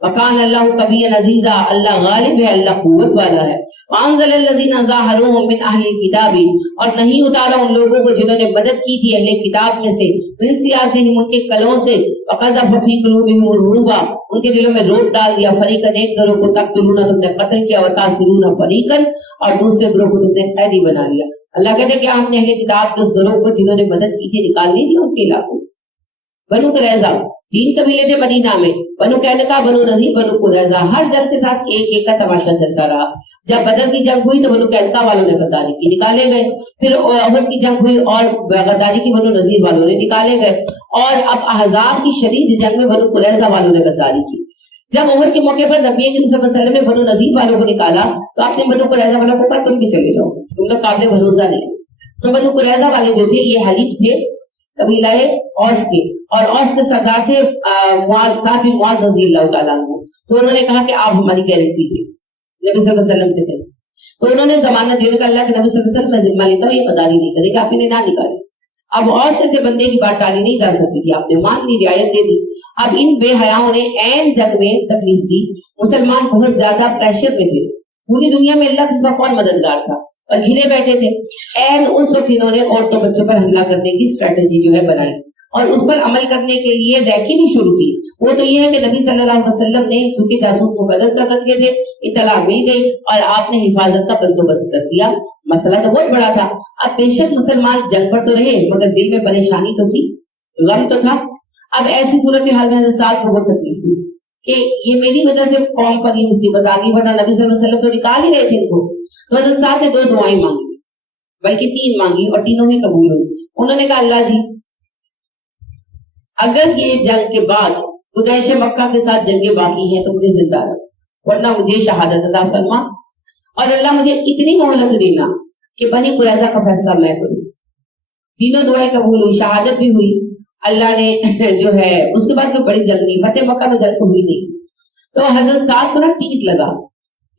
وکان اللہ قویا عزیزا، اللہ غالب ہے، اللہ قوت والا ہے. وانزل الذین ظاہروہم من اہل الکتاب، اور نہیں اتارا ان لوگوں کو جنہوں نے مدد کی تھی اہل کتاب میں سے، من سیاسہم ان کے کلوں سے، وقذف فی قلوبہم الرعب ان کے دلوں میں روب ڈال دیا، فریقا ایک گروہ کو تقتلون تم نے قتل کیا، وتاسرون فریقا اور دوسرے گروہ کو تم نے قیدی بنا لیا. اللہ کہتے ہیں کہ ہم نے اہل کتاب کے اس گروہ کو جنہوں نے مدد کی تھی نکال نہیں دیا ان کے علاقوں سے. بنو قریظہ 3 قبیلے تھے مدینہ میں، بنو قینقاع، بنو نذیر، بنو قریظہ. ہر جنگ کے ساتھ ایک ایک کا تماشا چلتا رہا. جب بدر کی جنگ ہوئی تو بنو قینقاع والوں نے غداری کی، نکالے گئے. پھر احد کی جنگ ہوئی اور غداری کی، بنو نذیر والوں نے نکالے گئے. اور اب احزاب کی شدید جنگ میں بنو قریظہ والوں نے غداری کی. جب احد کے موقع پر نبی کریم صلی اللہ علیہ وسلم نے بنو نذیر والوں کو نکالا تو آپ نے بنو قریظہ والوں کو کہا تم بھی چلے جاؤ، تم لوگ قابل بھروسہ نہیں. تو بنو قریظہ والے جو تھے یہ حلیف تھے قبیلہ اوس کے، اور اوس کے سردار تھے معاذ، سعد بن معاذ رضی اللہ تعالیٰ عنہ. تو انہوں نے کہا کہ آپ ہماری گارنٹی دیں، نبی صلی اللہ علیہ وسلم سے کہیں. تو انہوں نے ضمانت دی کہ اللہ کے نبی صلی اللہ علیہ وسلم میں ذمہ لیتا ہوں یہ غداری نہیں کرے گا، آپ انہیں نہ نکالیں. اب اوس سے بندے کی بات ٹالی نہیں جا سکتی تھی، آپ نے مان لی، رعایت دے دی. اب ان بے حیاؤں نے عین جنگ میں تکلیف دی. مسلمان بہت زیادہ پریشر میں تھے، پوری دنیا میں اللہ کے سوا کون مددگار تھا، اور گھرے بیٹھے تھے. عین اس وقت انہوں نے عورتوں بچوں پر حملہ کرنے کی اسٹریٹجی جو ہے بنائی اور اس پر عمل کرنے کے لیے ریکی بھی شروع کی. وہ تو یہ ہے کہ نبی صلی اللہ علیہ وسلم نے چونکہ جاسوس مقرر کر رکھے تھے، اطلاع مل گئی اور آپ نے حفاظت کا بندوبست کر دیا. مسئلہ تو بہت بڑا تھا. اب بے شک مسلمان جنگ پر تو رہے مگر دل میں پریشانی تو تھی، غم تو تھا. اب ایسی صورتحال میں حضرت سعد کو بہت تکلیف ہوئی کہ یہ میری وجہ سے قوم پر یہ مصیبت آ گئی، ورنہ نبی صلی اللہ علیہ وسلم تو نکال ہی رہے تھے ان کو. تو حضرت سعد نے 2 دعائیں مانگی، بلکہ 3 مانگی اور تینوں ہی قبول ہوئی. انہوں نے کہا اللہ جی اگر یہ جنگ کے بعد قریش مکہ کے ساتھ جنگیں باقی ہیں تو مجھے زندہ رکھ، ورنہ مجھے شہادت عطا فرما، اور اللہ مجھے اتنی مہلت دینا کہ بنی قریظہ کا فیصلہ میں کروں. تینوں دعائیں قبول ہوئی، شہادت بھی ہوئی. اللہ نے جو ہے اس کے بعد کوئی بڑی جنگ نہیں، فتح مکہ میں جنگ تو ہوئی نہیں. تو حضرت سعد کو نا تیت لگا،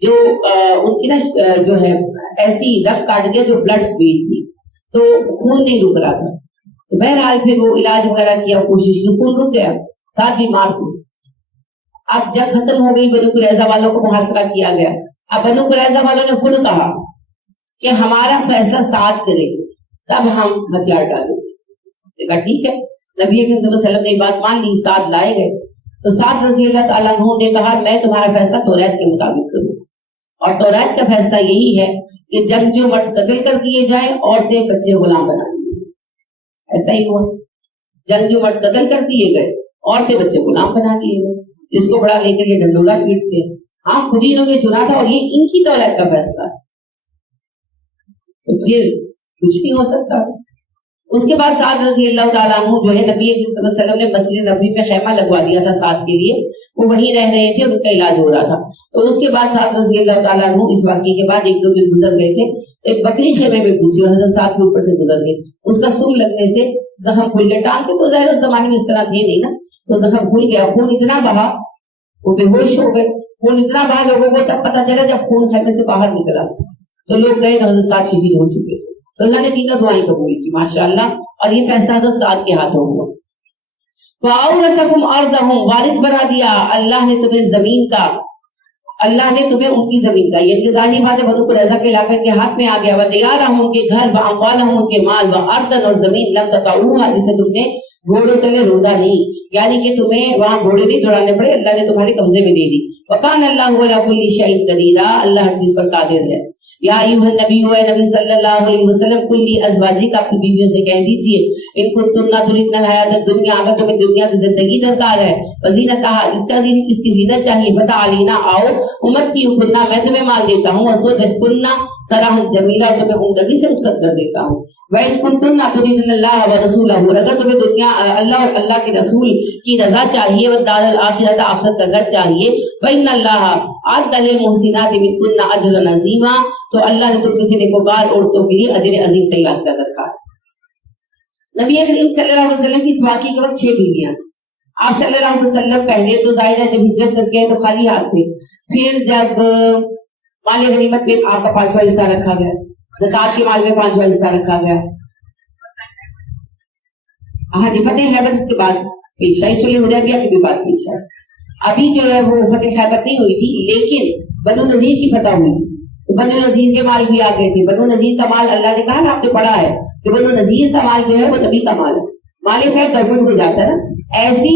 جو ان کی نا جو ہے ایسی رگ کاٹ گیا جو بلڈ وین تھی، تو خون نہیں رک رہا تھا. تو بہرحال پھر وہ علاج وغیرہ کیا، کوشش کی، خون رک گیا، سعد بیمار تھے. اب جنگ ختم ہو گئی، بنو قریظہ والوں کو محاصرہ کیا گیا. اب بنو قریظہ والوں نے خود کہا کہ ہمارا فیصلہ سعد کرے تب ہم ہتھیار ڈالیں گے. کہا ٹھیک ہے. نبی کریم صلی اللہ علیہ وسلم نے بات مان لی، سعد لائے گئے. تو سعد رضی اللہ تعالیٰ عنہ نے کہا میں تمہارا فیصلہ توریت کے مطابق کروں، اور توریت کا فیصلہ یہی ہے کہ جنگجو مرد قتل کر دیے جائیں، عورتیں بچے غلام بنا دیے جائیں. ایسا ہی ہوا، جنگجو مرد قتل کر دیے گئے، عورتیں بچے غلام بنا دیے گئے. جس کو بڑا لے کر یہ ڈنڈولا پیٹتے ہیں، ہاں خود ہی انہوں نے چنا تھا اور یہ ان کی توریت کا فیصلہ، تو پھر کچھ نہیں ہو سکتا تھا. اس کے بعد سعد رضی اللہ تعالیٰ عنہ جو ہے نبی کریم صلی اللہ علیہ وسلم نے مسجد نبوی میں خیمہ لگوا دیا تھا سعد کے لیے، وہ وہیں رہ رہے تھے اور ان کا علاج ہو رہا تھا. تو اس کے بعد سعد رضی اللہ تعالیٰ عنہ اس واقعے کے بعد 1-2 دن گزر گئے تھے، ایک بکری خیمے میں گھسی اور حضرت سعد کے اوپر سے گزر گئی. اس کا سم لگنے سے زخم کھل گیا. ٹانگ کے تو ظاہر اس زمانے میں اس طرح تھے نہیں نا، تو زخم کھل گیا. خون اتنا بہا وہ بے ہوش ہو گئے. خون اتنا بہا لوگوں کو تب پتا چلا جب خون خیمے سے باہر نکلا، تو لوگ گئے تو حضرت سعد شہید ہو چکے. تو اللہ نے تینوں دعائیں قبول کی ماشاءاللہ، اور یہ فیصلہ حضرت سعد کے ہاتھوں ہوا. وَأَوْرَثَكُمْ أَرْضَهُمْ، وارث بنا دیا اللہ نے تمہیں زمین کا، اللہ نے تمہیں ان کی زمین کا، یعنی ظاہری بات ہے بنو قریظہ کے علاقے کے ہاتھ میں آ گیا. وَدِيَارَهُمْ، ان کے گھر، وَأَمْوَالَهُمْ، ان کے مال، وَأَرْضًا، اور زمین، لَمْ تَطَئُوهَا، جسے تم نے گھوڑے تلے روندا نہیں، یعنی کہ تمہیں وہاں گھوڑے نہیں دوڑانے پڑے، اللہ نے تمہارے قبضے میں دے دی. وَكَانَ اللَّهُ عَلَىٰ كُلِّ شَيْءٍ قَدِيرًا، اللہ ہر چیز پر قادر ہے. یا ایھا النبی، اے نبی صلی اللہ علیہ وسلم، قل لازواجک، اپنی بیویوں سے کہہ دیجئے، ان کنتن تردن الحیاۃ الدنیا، اگر تمہیں دنیا کی زندگی درکار ہے، وزینتہا، اس کی زینت چاہیے، فتعالینا، آؤ، امتعکن، میں تمہیں مال دیتا ہوں، واسرحکن سراحا جمیلا، اور تمہیں عمدگی سے رخصت کر دیتا ہوں. وان کنتن تردن اللہ ورسولہ، اگر تمہیں دنیا اللہ اور اللہ کے رسول کی رضا چاہیے، والدار الآخرۃ، آخرت کا گھر چاہیے، فإن اللہ اعد للمحسنات منکن اجرا عظیما، تو اللہ نے تم کسی نیکوکار عورتوں کے لیے اجر عظیم تیار کر رکھا ہے. نبی کریم صلی اللہ علیہ وسلم کی اس واقعے کے وقت 6 بیویاں تھیں. آپ صلی اللہ علیہ وسلم پہلے تو ظاہر ہے جب ہجرت کر کے تو خالی ہاتھ تھے، پھر جب مال غنیمت میں آپ کا 5واں حصہ رکھا گیا، زکوٰۃ کے مال میں 5واں حصہ رکھا گیا. ہاں جی، فتح خیبر اس کے بعد پیش آئی، صلح حدیبیہ کے بھی بعد پیش آئی. ابھی جو ہے وہ فتح خیبر نہیں ہوئی تھی، لیکن بنو نذیر کی فتح ہوئی تھی، تو بنو نذیر کے مال بھی آ گئے تھے. بنو نذیر کا مال اللہ نے کہا نا، آپ نے پڑھا ہے کہ بنو نذیر کا مال جو ہے وہ نبی کا مال ہے. مال فیح گورنمنٹ کو جاتا ہے نا. ایسی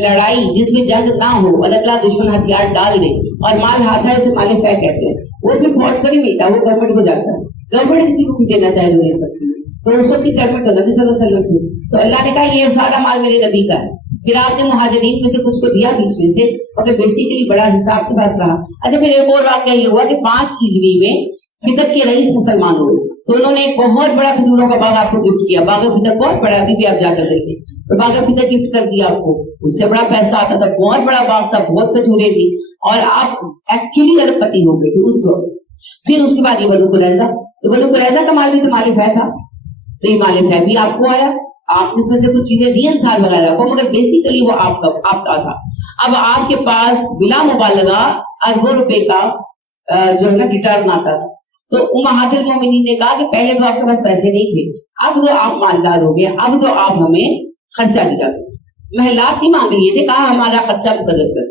لڑائی جس میں جنگ نہ ہو اور اللہ دشمن ہتھیار ڈال دے اور مال ہاتھ ہے، اسے مال فیح کہتے ہیں. وہ پھر فوج کو نہیں ملتا، وہ گورنمنٹ کو جاتا ہے. گورنمنٹ کسی کو کچھ دینا چاہے تو دے سکتی ہے. تو اس وقت کی گورنمنٹ تو نبی صلی اللہ علیہ وسلم تھی. تو اللہ نے کہا یہ سارا مال میرے نبی کا ہے. پھر آپ نے مہاجرین میں سے کچھ کو دیا بیچ میں سے، مگر بیسیکلی بڑا حصہ آپ کے پاس رہا. اچھا پھر ایک اور واقعہ یہ ہوا کہ 5 ہجری میں فدق کے رئیس مسلمان ہوئے، تو انہوں نے ایک بہت بڑا کھجوروں کا باغ آپ کو گفٹ کیا. باغ فدق بہت بڑا، ابھی بھی آپ جا کر دیکھیں تو باغ فدق گفٹ کر دیا آپ کو. اس سے بڑا پیسہ آتا تھا، بہت بڑا باغ تھا، بہت کھجوریں تھی، اور آپ ایکچولی ارب پتی ہو گئے تھے اس وقت. پھر اس کے بعد یہ بنو قریظہ، تو بنو قریظہ کا مال بھی تو مال فیح تھا، تو یہ مال فیح بھی آپ کو آیا. آپ اس میں سے کچھ چیزیں دی انصار وغیرہ کو، مگر بیسیکلی وہ آپ کا تھا. اب آپ کے پاس بلا مبالغہ اربوں روپے کا جو ہے نا ریٹرن آتا تھا. تو امہات المومنین نے کہا کہ پہلے تو آپ کے پاس پیسے نہیں تھے، اب تو آپ مالدار ہو گئے، اب تو آپ ہمیں خرچہ دیا کریں. محلات نہیں مانگ لیے تھے، کہا ہمارا خرچہ مقرر کر.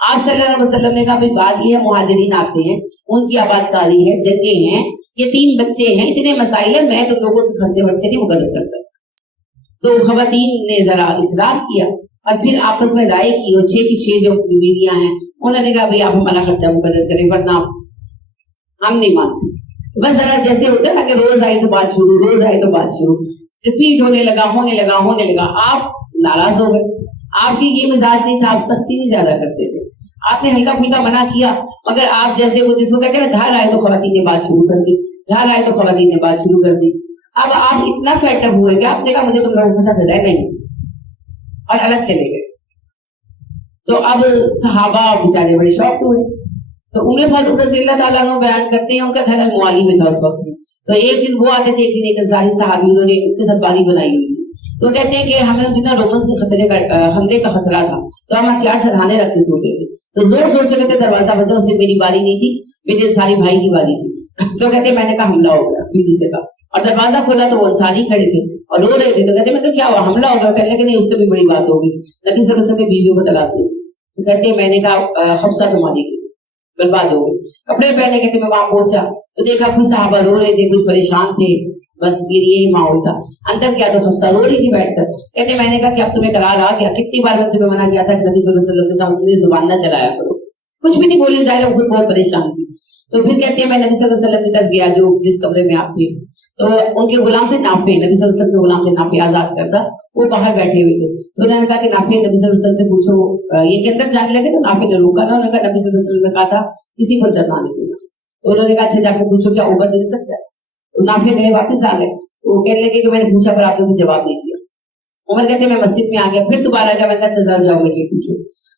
آپ صلی اللہ علیہ وسلم نے کہا بھائی بات یہ ہے، مہاجرین آتے ہیں، ان کی آباد کاری ہے، جنگیں ہیں، یہ 3 بچے ہیں، اتنے مسائل ہیں، میں تو لوگوں کے خرچے ورچے نہیں مقرر کر سکتا. تو خواتین نے ذرا اصرار کیا اور پھر آپس میں رائے کی، اور 6 کی 6 جو بیویاں ہیں انہوں نے کہا بھائی آپ ہمارا خرچہ مقرر کریں ورنہ ہم نہیں مانتے. بس ذرا جیسے ہوتا ہے نا کہ روز آئی تو بات شروع، روز آئی تو بات شروع، ریپیٹ ہونے لگا. آپ ناراض ہو گئے. آپ کی یہ مزاج نہیں تھا، آپ سختی نہیں زیادہ کرتے تھے، آپ نے ہلکا پھلکا منع کیا. مگر آپ جیسے وہ جس کو کہتے ہیں نا گھر آئے تو خواتین نے بات شروع کر دی، گھر آئے تو خواتین نے بات شروع کر دی. اب آپ اتنا فیٹ اپ ہوئے کہ آپ نے کہا مجھے تم لوگوں کے ساتھ رہنا ہی اور الگ چلے گئے. تو اب صحابہ بیچارے بڑے شوق ہوئے. تو عمر فاروق رضی اللہ تعالیٰ عنہ بیان کرتے ہیں ان کا گھر الموالی میں تھا اس وقت میں. تو ایک دن وہ آتے تھے، ایک دن ایک انصاری صحابی، انہوں نے ان کے ساتھ باری بنائی ہوئی تھی. تو کہتے ہیں کہ ہمیں جتنا رومنس کے حملے کا خطرہ تھا تو ہم ہتھیار سرہانے رکھ کے سوتے تھے. تو زور زور سے کہتے دروازہ بجا. اس دن میری باری نہیں تھی، میرے انصاری بھائی کی باری تھی. تو کہتے میں نے کہا حملہ ہو گیا، بیوی سے کہا، اور دروازہ کھولا تو وہ انصاری کھڑے تھے اور رو رہے تھے. تو کہتے میں کہ کیا ہوا، حملہ ہو گیا؟ کہنے لگے نہیں، اس سے بھی بڑی بات ہوگی، نبی صلی اللہ علیہ وسلم نے بیویوں کو طلاق دی. تو کہتے ہیں میں نے کہا حفصہ تمہاری برباد ہو گئی. کپڑے پہنے کہتے میں وہاں پہنچا تو دیکھا کچھ صحابہ رو رہے تھے، کچھ پریشان تھے، بس یہی ماحول تھا. اندر کیا تو حفصہ رو رہی تھی بیٹھ کر. کہتے میں نے کہا کہ اب تمہیں قرار آ گیا، کتنی بار میں تمہیں منع کیا تھا کہ نبی صلی اللہ علیہ وسلم کے سامنے زبان نہ چلایا کرو. کچھ بھی نہیں بولی، ظاہر ہے خود بہت پریشان تھی. تو پھر کہتے ہیں میں نبی صلی اللہ علیہ وسلم کی طرف گیا جو جس کمرے میں آپ تھے. تو ان کے غلام تھے نافع، نبی صلی اللہ علیہ وسلم کے غلام تھے نافع آزاد کرتا، وہ باہر بیٹھے ہوئے تھے. تو انہوں نے کہا کہ نافع نبی صلی اللہ علیہ وسلم سے پوچھو، یہ کے اندر جانے لگے تو نافع نے روکا نا. انہوں نے کہا نبی صلی اللہ علیہ وسلم نے کہا تھا کسی کو اندر نہ آنے دینا. تو انہوں نے کہا اچھا جا کے پوچھو کیا اوبر مل سکتا ہے. تو نافع گئے واپس آ گئے. تو کہنے لگے کہ میں نے پوچھا پر آپ نے کچھ جواب نہیں دیا. عمر کہتے میں مسجد میں آ گیا، پھر دوبارہ گیا، میں نے کہا اچھا جاؤ میرے لیے پوچھو.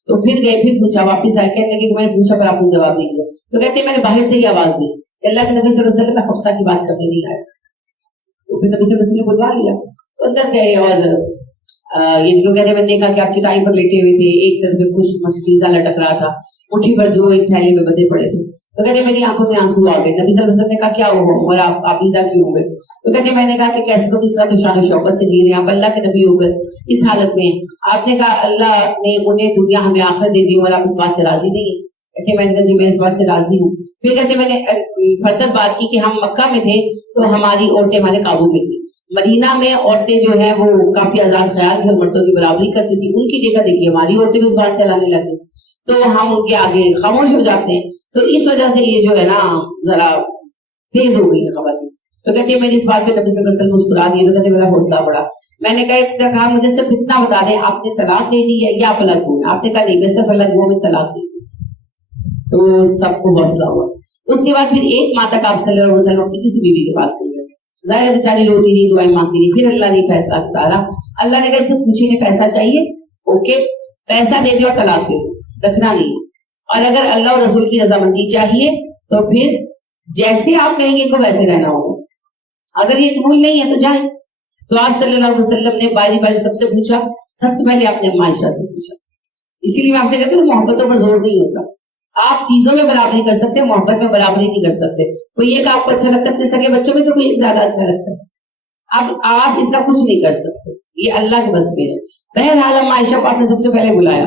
تو پھر گئے، پھر پوچھا، واپس آئے. کہنے لگے کہ میں نے پوچھا پر آپ نے جواب نہیں دیا. تو کہتے ہیں میں نے باہر سے ہی آواز دی اللہ کے نبی صلی اللہ علیہ وسلم میں حفصہ کی بات کرنے نہیں آیا. تو پھر نبی صلی اللہ علیہ وسلم نے بلوا لیا. تو اندر گئے اور یہ جو کہتے ہیں میں نے دیکھا کہ آپ چٹائی پر لیٹے ہوئے تھے، ایک طرف کچھ مشکیزہ لٹک رہا تھا، مٹھی پر جو ایک تھیلی میں بدے پڑے تھے. تو کہتے میری آنکھوں میں آنسو آ گئے. نبی صلی اللہ علیہ وسلم نے کہا کیا ہوا اور آپ عقیدہ کیوں ہوئے؟ تو کہتے میں نے کہا کہ کیسے کو کس طرح تو شان و شوکت سے جی رہے ہیں آپ، اللہ کے نبی ہو کر اس حالت میں. آپ نے کہا اللہ نے انہیں دنیا ہمیں آخرت دے دی اور آپ اس بات سے راضی نہیں ہیں. کہتے میں نے کہا جی میں اس بات سے راضی ہوں. پھر کہتے میں نے فردر بات کی کہ ہم مکہ میں تھے تو ہماری عورتیں ہمارے قابو میں تھی. مدینہ میں عورتیں جو ہیں وہ کافی آزاد خیال تھی اور مردوں کی برابری کرتی تھی. ان کی دیکھا دیکھی ہماری عورتیں بھی اس بات چلانے لگی تو ہم ان کے آگے خاموش ہو جاتے ہیں. تو اس وجہ سے یہ جو ہے نا ذرا تیز ہو گئی ہے خبر. تو کہتے ہیں میں نے اس بات پہ نبی صلی اللہ علیہ وسلم مسکرا دیے. تو کہتے میرا حوصلہ بڑا. میں نے کہا مجھے صرف اتنا بتا دیں آپ نے طلاق دے دی ہے یا آپ الگ ہوئے؟ آپ نے کہا نہیں میں صرف الگ ہوں، میں طلاق دے دی. تو سب کو حوصلہ ہوا. اس کے بعد پھر ایک ماہ تک آپ صلی اللہ علیہ وسلم کی کسی بیوی کے پاس نہیں گئے. ظاہر بیچاری روتی نہیں، دعائیں مانگتی نہیں. پھر اللہ نے فیصلہ اتارا. اللہ نے کہا اسے پوچھی نے پیسہ چاہیے، اوکے پیسہ دے دے اور طلاق دے دو، رکھنا نہیں. اور اگر اللہ اور رسول کی رضامندی چاہیے تو پھر جیسے آپ کہیں گے کو ویسے رہنا ہوگا. اگر یہ قبول نہیں ہے تو جائیں. تو آپ صلی اللہ علیہ وسلم نے باری باری سب سے پوچھا. سب سے پہلے آپ نے عائشہ سے پوچھا. اسی لیے میں آپ سے کہتی ہوں محبتوں پر زور نہیں ہوتا. آپ چیزوں میں برابری کر سکتے، محبت میں برابری نہیں کر سکتے. کوئی ایک آپ کو اچھا لگتا ہے، اپنے سگے بچوں میں سے کوئی ایک زیادہ اچھا لگتا ہے، اب آپ اس کا کچھ نہیں کر سکتے، یہ اللہ کے بس میں ہے. بہرحال ہم عائشہ کو آپ نے سب سے پہلے بلایا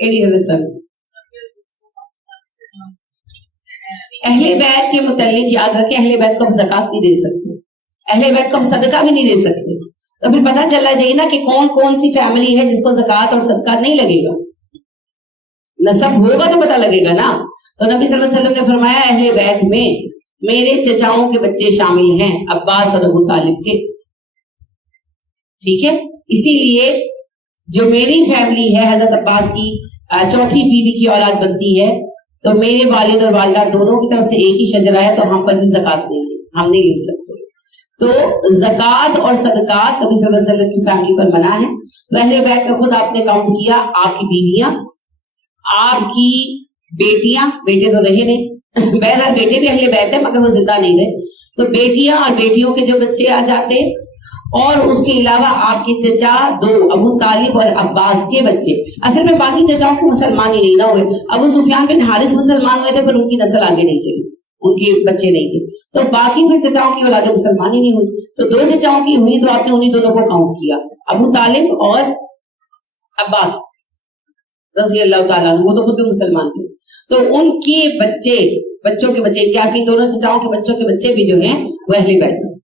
کیڑی غلط فہمی؟ اہل بیت کے متعلق یاد رکھیں اہل بیت کو ہم زکات نہیں دے سکتے, اہل بیت کو ہم صدقہ بھی نہیں دے سکتے. تو پھر پتہ چلنا چاہیے نا کہ کون کون سی فیملی ہے جس کو زکات اور صدقہ نہیں لگے گا. نسب ہوگا تو پتہ لگے گا نا. تو نبی صلی اللہ علیہ وسلم نے فرمایا اہل بیت میں میرے چچاؤں کے بچے شامل ہیں, عباس اور ابو طالب کے. ٹھیک ہے, اسی لیے جو میری فیملی ہے حضرت عباس کی چوتھی بیوی کی اولاد بنتی ہے, تو میرے والد اور والدہ دونوں کی طرف سے ایک ہی شجرہ ہے, تو ہم پر بھی زکات نہیں ہے, ہم نہیں لے سکتے. تو زکات اور صدقات نبی صلی اللہ علیہ وسلم کی فیملی پر منع ہے. تو اہل بیت میں خود آپ نے کاؤنٹ کیا, آپ کی بیویاں, آپ کی بیٹیاں, بیٹے تو رہے نہیں, بہرحال بیٹے بھی اہل بیت ہیں مگر وہ زندہ نہیں رہے, تو بیٹیاں اور بیٹیوں کے جو بچے آ جاتے, اور اس کے علاوہ آپ کے چچا دو, ابو طالب اور عباس کے بچے. اصل میں باقی چچاؤں کے مسلمان ہی نہیں نہ ہوئے. ابو سفیان بن حارث مسلمان ہوئے تھے پر ان کی نسل آگے نہیں چلی, ان کے بچے نہیں تھے, تو باقی پھر چچاؤں کی اولادیں مسلمان ہی نہیں ہوئی. تو دو چچاؤں کی ہوئی تو آپ نے انہی دونوں کو کاؤنٹ کیا, ابو طالب اور عباس رضی اللہ تعالیٰ عنہ, وہ تو خود بھی مسلمان تھے. تو ان کے بچے, بچوں کے بچے, کیا کہ دونوں چچاؤں کے بچوں کے بچے بھی جو ہیں وہ اہل بیت تھے.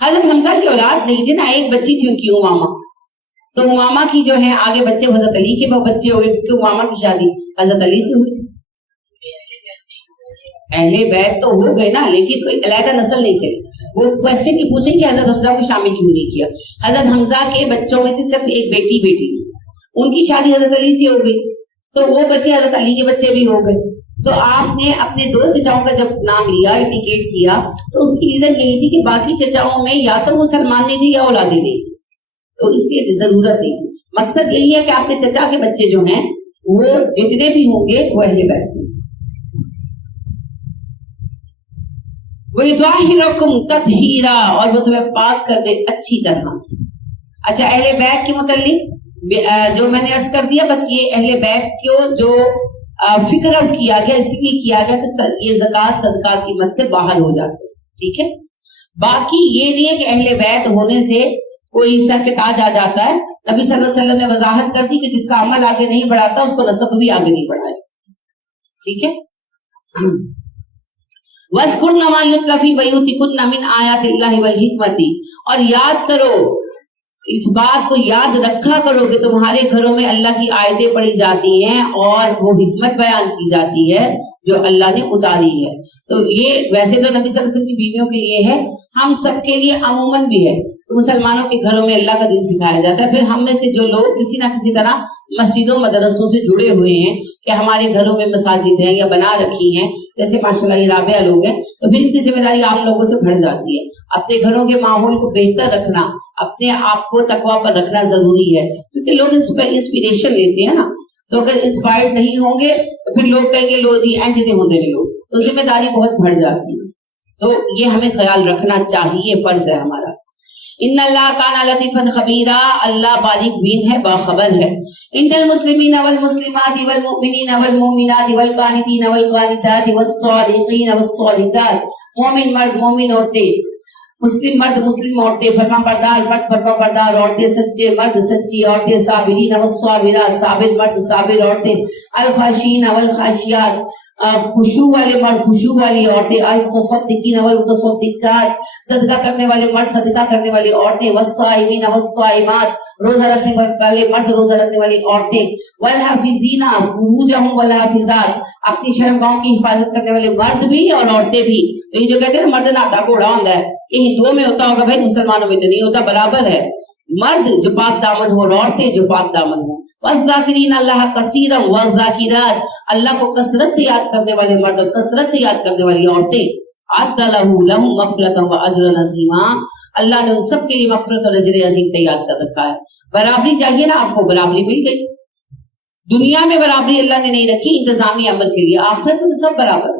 حضرت حمزہ کی اولاد نہیں تھی نا, ایک بچی تھی ان کی امامہ, تو امامہ کی جو ہے آگے بچے حضرت علی کے بچے ہو گئے, کیونکہ امامہ کی شادی حضرت علی سے ہوئی تھی. اہل بیت تو ہو گئے نا, لیکن کوئی علیحدہ نسل نہیں چلی. وہ کوشچن کی پوچھیں کہ حضرت حمزہ کو شامل کیوں نہیں کیا. حضرت حمزہ کے بچوں میں سے صرف ایک بیٹی تھی, ان کی شادی حضرت علی سے ہو گئی, تو وہ بچے حضرت علی کے بچے بھی ہو گئے. تو آپ نے اپنے دو چچاؤں کا جب نام لیا, انڈیکیٹ کیا, تو اس کی ریزن یہی تھی کہ باقی چچاؤں میں یا تو مسلمان نہیں تھے یا اولادیں نہیں تھی, تو اس لیے ضرورت نہیں تھی. مقصد یہی ہے کہ آپ کے چچا کے بچے جو ہیں وہ جتنے بھی ہوں گے وہ اہل بیت ہیں. وَيُطَهِّرُكُمْ تَطْهِيرًا, اور وہ تمہیں پاک کر دے اچھی طرح سے. اچھا, اہل بیت کے متعلق جو میں نے عرض کر دیا, بس یہ اہل بیت کو جو فکر آؤٹ کیا گیا اسی لیے کیا گیا کہ یہ زکات صدقات کی مد سے باہر ہو جاتے ہیں. ٹھیک ہے, باقی یہ نہیں ہے کہ اہل بیت ہونے سے کوئی سر پہ تاج آ جاتا ہے. نبی صلی اللہ علیہ وسلم نے وضاحت کر دی کہ جس کا عمل آگے نہیں بڑھاتا اس کو نسب بھی آگے نہیں بڑھائے. ٹھیک ہے, وَاذْكُرْنَ مَا يُتْلَىٰ فِي بُيُوتِكُنَّ مِنْ آيَاتِ اللَّهِ وَالْحِكْمَةِ, اور یاد کرو, اس بات کو یاد رکھا کرو کہ تمہارے گھروں میں اللہ کی آیتیں پڑھی جاتی ہیں اور وہ حکمت بیان کی جاتی ہے جو اللہ نے اتاری ہے. تو یہ ویسے تو نبی صلی اللہ علیہ وسلم کی بیویوں کے لیے ہے, ہم سب کے لیے عموماً بھی ہے. تو مسلمانوں کے گھروں میں اللہ کا دین سکھایا جاتا ہے. پھر ہم میں سے جو لوگ کسی نہ کسی طرح مسجدوں مدرسوں سے جڑے ہوئے ہیں کہ ہمارے گھروں میں مساجد ہیں یا بنا رکھی ہیں, جیسے ماشاءاللہ یہ رابعہ لوگ ہیں, تو پھر ان کی ذمہ داری عام لوگوں سے بڑھ جاتی ہے. اپنے گھروں کے ماحول کو بہتر رکھنا, اپنے آپ کو تقویٰ پر رکھنا ضروری ہے, کیونکہ لوگ انسپریشن لیتے ہیں نا. تو اگر انسپائرڈ نہیں ہوں گے تو پھر لوگ کہیں گے لو جی انجنے ہوں دے لوگ, تو ذمہ داری بہت بڑھ جاتی ہے. تو یہ ہمیں خیال رکھنا چاہیے, فرض ہے ہمارا. ان اللہ کان لطیفا خبیرا, اللہ باریک بین ہے, باخبر ہے. ان المسلمین والمسلمات والمؤمنین والمؤمنات والقانتین والقانتات والصادقین والصادقات, مومن مرد مومن عورتیں, مسلم مرد مسلم عورتیں, فرما بردار مرد فرما بردار عورتیں, سچے مرد سچی عورتیں, صابرین والصابرات صابر مرد صابر عورتیں, الخاشین والخاشیات خشوع والے مرد خشوع والی عورتیں, المتصدقین والمتصدقات صدقہ کرنے والے مرد صدقہ کرنے والی عورتیں, والصائمین والصائمات روزہ رکھنے والے مرد روزہ رکھنے والی عورتیں, والحافظین فروجہم والحافظات اپنی شرمگاہوں کی حفاظت کرنے والے مرد بھی اور عورتیں بھی. تو یہ جو کہتے ہیں نا مرد نادا گھوڑا ہوتا ہے, یہ ہندوؤں میں ہوتا ہوگا بھائی, مسلمانوں میں تو نہیں ہوتا, برابر ہے. مرد جو پاک دامن ہو اور عورتیں جو پاک دامن ہو. والذاکرین اللہ کثیرا والذاکرات, اللہ کو کثرت سے یاد کرنے والے مرد اور کثرت سے یاد کرنے والی عورتیں. اعد لهم مغفرۃ واجرا عظیما, اللہ نے ان سب کے لیے مغفرت اور اجر عظیم تیار کر رکھا ہے. برابری چاہیے نا آپ کو, برابری مل گئی. دنیا میں برابری اللہ نے نہیں رکھی انتظامی عمل کے لیے, آخرت میں سب برابر ہے.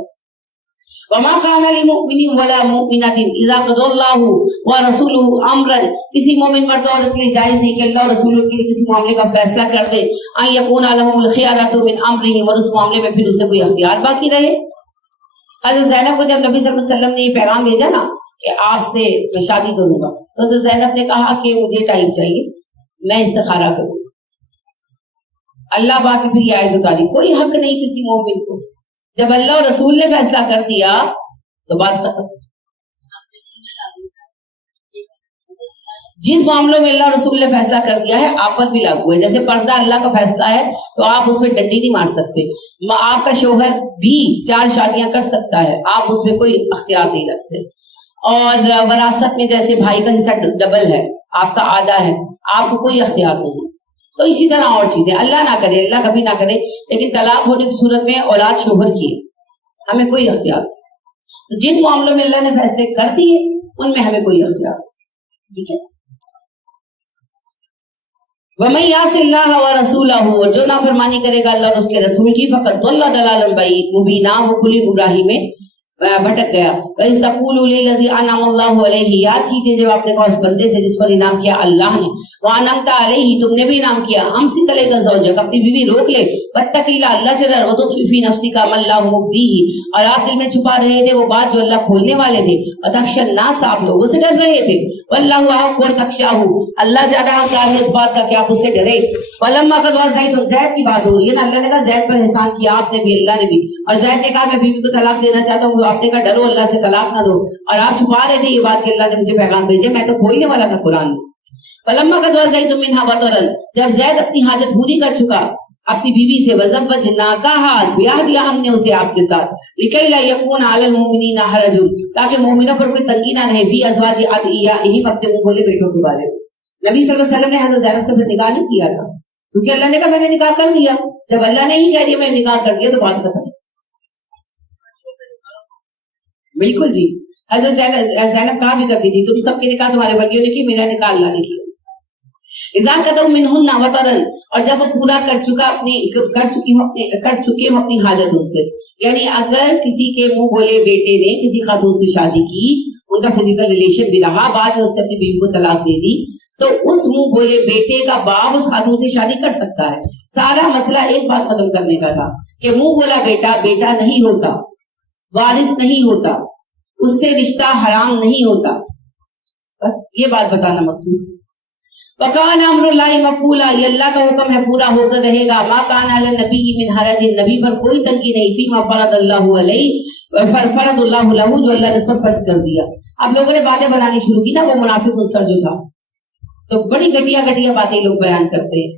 وما كان لمؤمن ولا مؤمنة اذا قضى الله ورسوله امرا, کسی مومن مرد اور عورت کے لیے جائز نہیں کہ اللہ اور رسول کے لیے کسی معاملے کا فیصلہ کر دے, ان يكون لهم الخيارة من امرهم, اور اس معاملے میں پھر اسے کوئی اختیار باقی رہے. حضرت زینب کو جب نبی صلی اللہ علیہ وسلم نے یہ پیغام بھیجا نا کہ آپ سے میں شادی کروں گا, تو حضرت زینب نے کہا کہ مجھے ٹائم چاہیے, میں استخارہ کروں. اللہ پاک کی پھر یہ آیت اتاری, کوئی حق نہیں کسی مومن کو. جب اللہ اور رسول نے فیصلہ کر دیا تو بات ختم. جن معاملوں میں اللہ اور رسول نے فیصلہ کر دیا ہے آپ پر بھی لاگو ہے. جیسے پردہ اللہ کا فیصلہ ہے تو آپ اس میں ڈنڈی نہیں مار سکتے. آپ کا شوہر بھی 4 شادیاں کر سکتا ہے, آپ اس میں کوئی اختیار نہیں رکھتے. اور وراثت میں جیسے بھائی کا حصہ ڈبل ہے, آپ کا آدھا ہے, آپ کو کوئی اختیار نہیں. تو اسی طرح اور چیزیں اللہ نہ کرے, اللہ کبھی نہ کرے, لیکن طلاق ہونے کی صورت میں اولاد شوہر کی ہے, ہمیں کوئی اختیار نہیں. تو جن معاملوں میں اللہ نے فیصلے کر دیے ان میں ہمیں کوئی اختیار نہیں. ٹھیک ہے. وَمَن يَعْصِ اللَّهَ وَرَسُولَهُ, اور جو نافرمانی کرے گا اللہ اور اس کے رسول کی, فقط ضل ضلالا مبینا, وہ کھلی گمراہی میں بھٹک گیا. وَإِذْ تَقُولُ لِلَّذِي أَنْعَمَ اللَّهُ عَلَيْهِ, یاد کیجئے جب آپ نے کہا اس بندے سے جس پر انعام کیا اللہ نے, وَأَنْعَمْتَ عَلَيْهِ, تم نے بھی انعام کیا, أَمْسِكْ عَلَيْكَ زَوْجَكَ, اپنی بیوی روک لے, وَاتَّقِ اللَّهَ, اللہ سے ڈر, وَتُخْفِي فِي نَفْسِكَ مَا اللَّهُ مُبْدِيهِ, اور آپ دل میں چھپا رہے تھے وہ بات جو اللہ کھولنے والے تھے, وَتَخْشَى النَّاسَ, آپ لوگوں سے ڈر رہے تھے, وَاللَّهُ أَحَقُّ أَن تَخْشَاهُ, اللہ زیادہ حقدار ہے اس بات کا کہ آپ اس سے ڈرے. فَلَمَّا قَضَىٰ زَيْدٌ, زید کی بات ہو رہی ہے نا, اللہ نے کہا زید پر احسان کیا آپ نے بھی, اللہ نے بھی, اور زید نے کہا میں بیوی کو طلاق دینا چاہتا ہوں, تو آپ نے کہا ڈرو اللہ سے, طلاق نہ دو, اور آپ چھپا رہے تھے یہ بات کہ اللہ نے مجھے پیغام بھیجے, میں تو کھولنے والا تھا قرآن. فَلَمَّا قَضَىٰ زَيْدٌ مِنْهَا وَطَرًا, جب زید اپنی حاجت پوری کر چکا اپنی بیوی سے, وَزَوَّجْنَاكَهَا, بیاہ دیا ہم نے اسے آپ کے ساتھ, لِكَيْ لَا يَكُونَ عَلَى الْمُؤْمِنِينَ حَرَجٌ, تاکہ مومنوں پر کوئی تنگی نہ رہے, فِي أَزْوَاجِ أَدْعِيَائِهِمْ, اپنے منہ بولے بیٹوں کے بارے میں. نبی صلی اللہ علیہ وسلم نے حضرت زینب سے پھر نکاح نہیں کیا تھا, کیونکہ اللہ نے کہا میں نے نکاح کر دیا. جب اللہ نے ہی کہہ دیا میں نے نکاح کر دیا تو بات ختم. بالکل جی, حضرت زینب کہا بھی کرتی تھی تم سب کے نکاح تمہارے ولیوں نے کی, میرا نکاح اللہ نے کیا. اذا قضوا منهن وطرا, اور جب وہ پورا کر چکے ہو اپنی حاجت ان سے, یعنی اگر کسی کے منہ بولے بیٹے نے کسی خاتون سے شادی کی, ان کا فزیکل ریلیشن بھی رہا, بعد میں اس نے اپنی بیوی کو طلاق دے دی, تو اس منہ بولے بیٹے کا باپ اس خاتون سے شادی کر سکتا ہے. سارا مسئلہ ایک بات ختم کرنے کا تھا کہ منہ بولا بیٹا بیٹا نہیں ہوتا, وارث نہیں ہوتا, اس سے رشتہ حرام نہیں ہوتا. بس یہ بات بتانا مقصود تھی. وَكَانَ أَمْرُ اللَّهِ مَفْعُولًا, یہ اللہ کا حکم ہے پورا ہو کر رہے گا. مَا كَانَ عَلَى النَّبِيِّ مِنْ حَرَجٍ, نبی پر کوئی تنگی نہیں, فِيمَا فَرَضَ اللَّهُ عَلَيْهِ, فرض اللہ لہو, جو اللہ نے اس پر فرض کر دیا. اب لوگوں نے باتیں بنانی شروع کی نا, وہ منافق عنصر جو تھا, تو بڑی گھٹیا باتیں لوگ بیان کرتے ہیں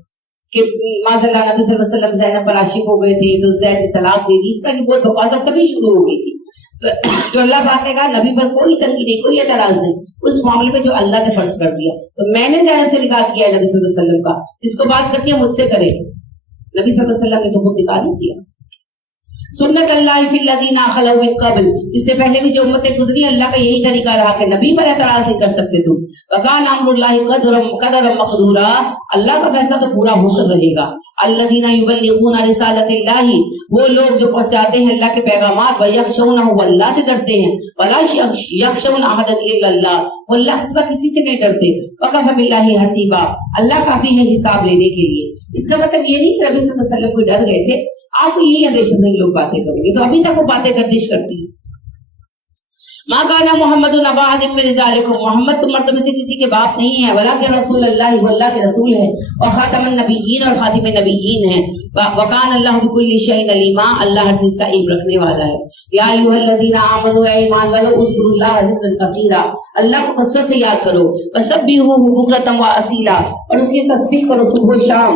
کہ معاذ اللہ نبی صلی اللہ علیہ وسلم زینب پر عاشق ہو گئے تھے تو زید نے طلاق دے دی. اس طرح کی بہت بکواس اب تبھی شروع ہو گئی تھی. تو اللہ پاک نے کہا نبی پر کوئی تنگی نہیں, کوئی اعتراض نہیں اس معاملے میں جو اللہ نے فرض کر دیا. تو میں نے زینب سے نکاح کیا ہے نبی صلی اللہ علیہ وسلم کا, جس کو بات کرتی ہے مجھ سے کرے. نبی صلی اللہ علیہ وسلم نے تو خود نکاح نہیں کیا. سنت اللہ فی الذین خلوا من قبل, اس سے پہلے بھی جو امتیں گزری اللہ کا یہی طریقہ رہا کہ نبی پر اعتراض نہیں کر سکتے تم. وکان امر اللہ قدرا مقدورا, اللہ کا فیصلہ تو پورا ہو کر رہے گا. الذین یبلغون رسالت اللہ, وہ لوگ جو پہنچاتے ہیں اللہ کے پیغامات, ویخشونہ, وہ اللہ سے ڈرتے ہیں, ولا یخشون احدا الا اللہ, وہ اللہ کے سوا کسی سے نہیں ڈرتے. وکفی باللہ حسیبا, اللہ کافی ہے حساب لینے کے لیے. اس کا مطلب یہ نہیں کہ نبی صلی اللہ علیہ وسلم کو ڈر گئے تھے. آپ کو یہی اندیشہ نہیں لوگ باتیں کریں گے, تو ابھی تک وہ باتیں گردش کرتی ہیں. ما کانا محمد نبا احد من رجالکم, محمد تم مردوں میں سے کسی کے باپ نہیں ہے, ولکن رسول اللہ, وہ اللہ کے رسول ہے, اور خاتم النبیین, اور خاتم نبیین ہے. وکان اللہ بکل شیء علیما, اللہ ہر چیز کا علم رکھنے والا ہے. یا ایھا الذین آمنوا, اے ایمان والو, اذکروا اللہ ذکرا کثیرا, اللہ کو کثرت سے یاد کرو. وسبحوہ بکرۃ واصیلا, اور اس کی تسبیح کرو صبح و شام.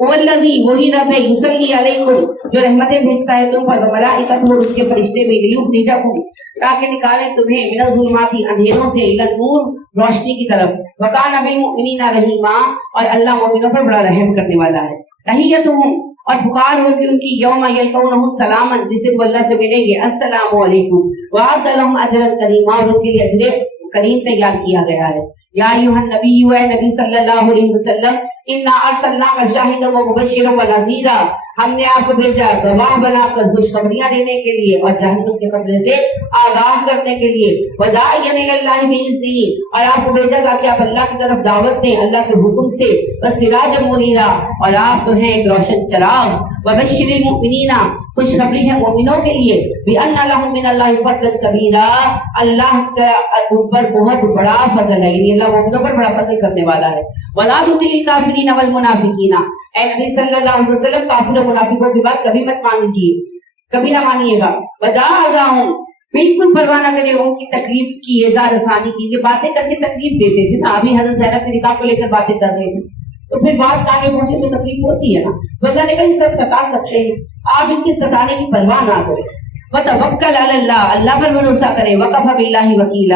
والذی, وہی رب ہے, یصلی علیکم, جو رحمتیں بھیجتا ہے تم پر, ملائکۃ, اور اس کے فرشتے بھی, لیخرجکم, تاکہ نکالیں تمہیں, من الظلمات, اندھیروں سے, الی النور, روشنی کی طرف. وکان بالمؤمنین رحیما, اور اللہ مومنوں پر بڑا رحم کرنے والا ہے. تحیتہم, اور پکار ہوگی ان کی, یوم یلقونہ سلاما, جس دن وہ اللہ سے ملیں گے, السلام علیکم. وعد لهم اجرا کریما, اور ان کے لیے اجر کریم تیار کیا گیا ہے. یا ایھا النبی, اے نبی صلی اللہ علیہ وسلم, انا ارسلناک شاہدا ومبشرا ونذیرا, ہم نے آپ کو بھیجا گواہ بنا کر خوشخبریاں دینے کے لیے اور جہنم کے خطرے سے آگاہ کرنے کے لیے. وداعیا الی اللہ باذنہ, اور آپ کو بھیجا تاکہ آپ اللہ کی طرف دعوت دیں اللہ کے حکم سے. وسراجا منیرا, اور آپ تو ہیں ایک روشن چراغ. وبشر المؤمنین, خوشخبری ہے مومنوں کے لیے. بان لهم من اللہ فضلا کبیرا, اللہ کا ان پر پر بہت بڑا فضل ہے، یعنی اللہ مومنوں پر بڑا فضل کرنے والا ہے۔ وَلَا تُطِعِ الْكَافِرِينَ وَالْمُنَافِقِينَ، اے نبی صلی اللہ علیہ وسلم کافر و منافقوں کی بات کبھی مت مان لیجیے، کبھی نہ مانیے گا۔ وَدَعَ أَذَاهُمْ، بالکل پرواہ نہ کرے ان کی تکلیف کی، اظہار رسانی کی، یہ باتیں کر کے تکلیف دیتے تھے نا، ابھی حضرت زینب کے نکاح کو لے کر باتیں کر رہے تھے، تو پھر بات کان میں پہنچے تو تکلیف ہوتی ہے نا، تو اللہ نے کہا یہ سب ستا سکتے ہیں، آپ ان کی ستانے کی پرواہ نہ کریں۔ وَتَوَکَّلْ عَلَى اللَّهِ، اللہ پر بھروسہ کریں، وَكَفَى بِاللَّهِ وَكِيلًا،